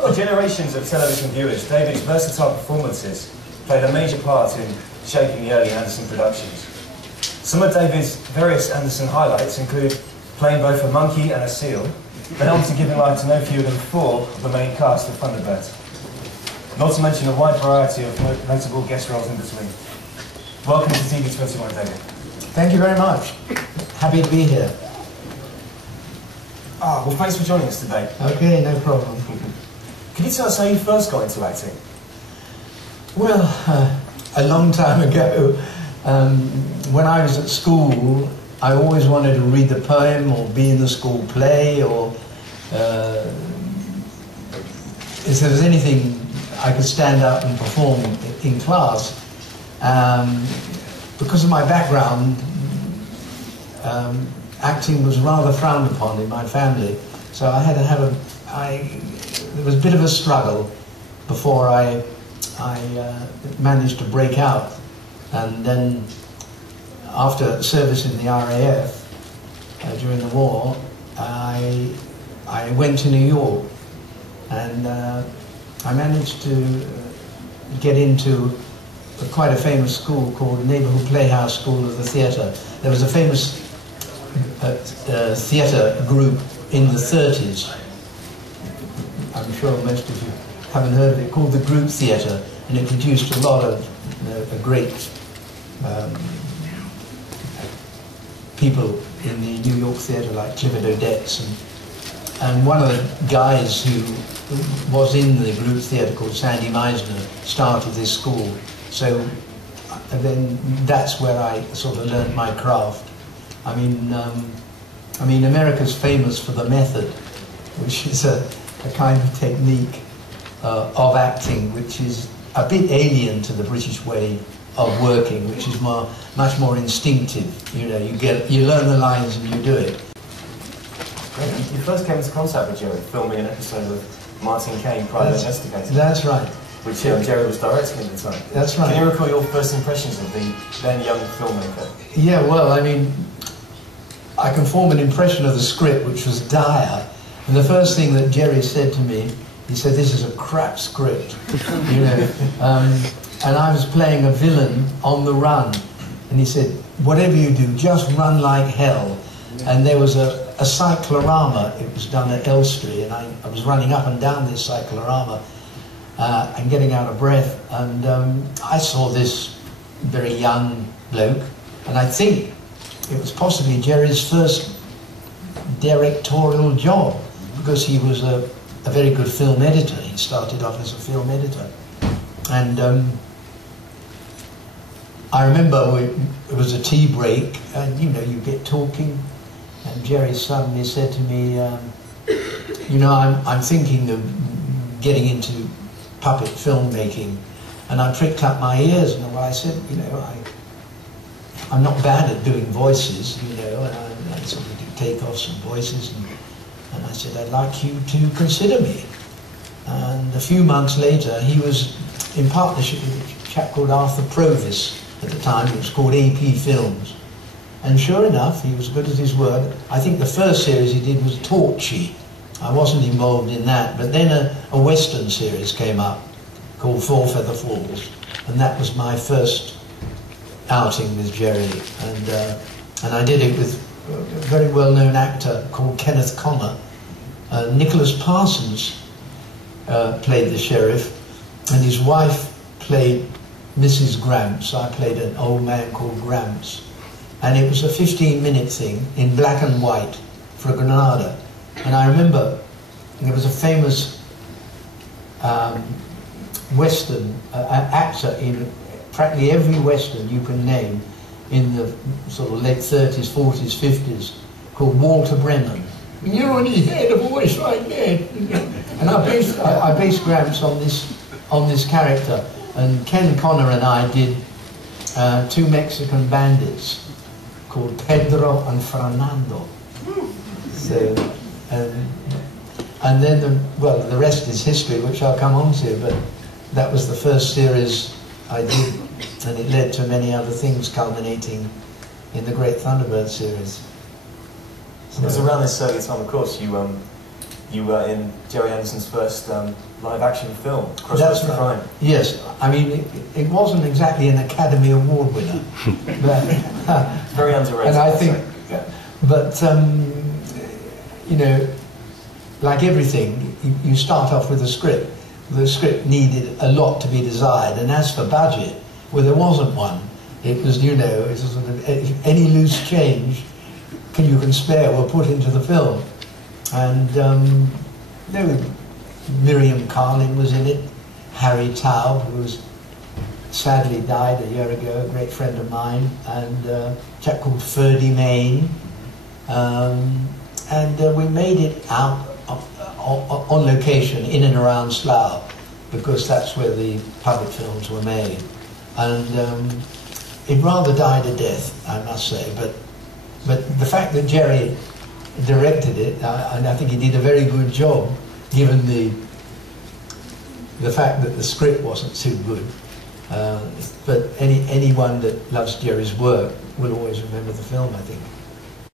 For generations of television viewers, David's versatile performances played a major part in shaping the early Anderson productions. Some of David's various Anderson highlights include playing both a monkey and a seal, and helped to give life to no fewer than 4 of the main cast of Thunderbirds. Not to mention a wide variety of notable guest roles in between. Welcome to TV21, David. Thank you very much. Happy to be here. Well, thanks for joining us today. Okay, no problem. Can you tell us how you first got into acting? Well, a long time ago, when I was at school, I always wanted to read the poem or be in the school play, or if there was anything I could stand up and perform in class. Because of my background, acting was rather frowned upon in my family, so I had to have there was a bit of a struggle before I managed to break out. And then after service in the RAF during the war, I went to New York, and I managed to get into quite a famous school called Neighborhood Playhouse School of the Theatre. There was a famous theatre group in the 30s. I'm sure most of you haven't heard of it, called the Group Theatre, and it produced a lot of great people in the New York theatre, like Clifford Odets, and one of the guys who was in the Group Theatre, called Sandy Meisner, started this school. So then that's where I sort of learned my craft. I mean, America's famous for the method, which is a kind of technique of acting which is a bit alien to the British way of working, which is much more instinctive. You know, you learn the lines and you do it. Great. You first came into contact with Jerry filming an episode of Martin Kane, Private Investigator. That's right. Which Jerry was directing at the time. That's right. Can you recall your first impressions of the then young filmmaker? Yeah, well, I mean, I can form an impression of the script, which was dire. And the first thing that Jerry said to me, he said, "This is a crap script," you know. And I was playing a villain on the run, and he said, "Whatever you do, just run like hell." And there was a cyclorama. It was done at Elstree, and I was running up and down this cyclorama and getting out of breath. And I saw this very young bloke, and I think it was possibly Jerry's first directorial job, because he was a very good film editor. He started off as a film editor. And I remember it was a tea break, and you know, you get talking, and Jerry suddenly said to me, you know, I'm thinking of getting into puppet filmmaking. And I pricked up my ears, and I said, you know, I'm not bad at doing voices, you know, and I sort of do takeoffs and voices, and I said, "I'd like you to consider me." And a few months later, he was in partnership with a chap called Arthur Provis at the time. It was called AP Films. And sure enough, he was good at his word. I think the first series he did was Torchy. I wasn't involved in that, but then a Western series came up called Four Feather Falls, and that was my first outing with Jerry. And I did it with a very well-known actor called Kenneth Connor. Nicholas Parsons played the sheriff, and his wife played Mrs. Gramps. I played an old man called Gramps. And it was a 15-minute thing in black and white for Granada. And I remember there was a famous Western actor in practically every Western you can name in the sort of late 30s, 40s, 50s, called Walter Brennan. And you know, and he had a voice like that. And I based Gramps on this character. And Ken Connor and I did 2 Mexican bandits called Pedro and Fernando. So, and then, well, the rest is history, which I'll come on to, but that was the first series I did, and it led to many other things culminating in the great Thunderbird series. So it was around this early time, of course, you you were in Gerry Anderson's first live-action film, Crossroads That's to right. Crime. Yes, I mean, it wasn't exactly an Academy Award winner, but Very underrated. and I I'd think, say. but you know, like everything, you start off with a script. The script needed a lot to be desired, and as for budget, well, there wasn't one. It was, you know, it was sort of any loose change you can spare were put into the film, and there was Miriam Carlin was in it, Harry Taub, who was sadly died a year ago, a great friend of mine, and a chap called Ferdy Main, and we made it out on location in and around Slough, because that's where the public films were made, and it rather died a death, I must say, but the fact that Gerry directed it, and I think he did a very good job, given the fact that the script wasn't too good. But anyone that loves Gerry's work will always remember the film, I think.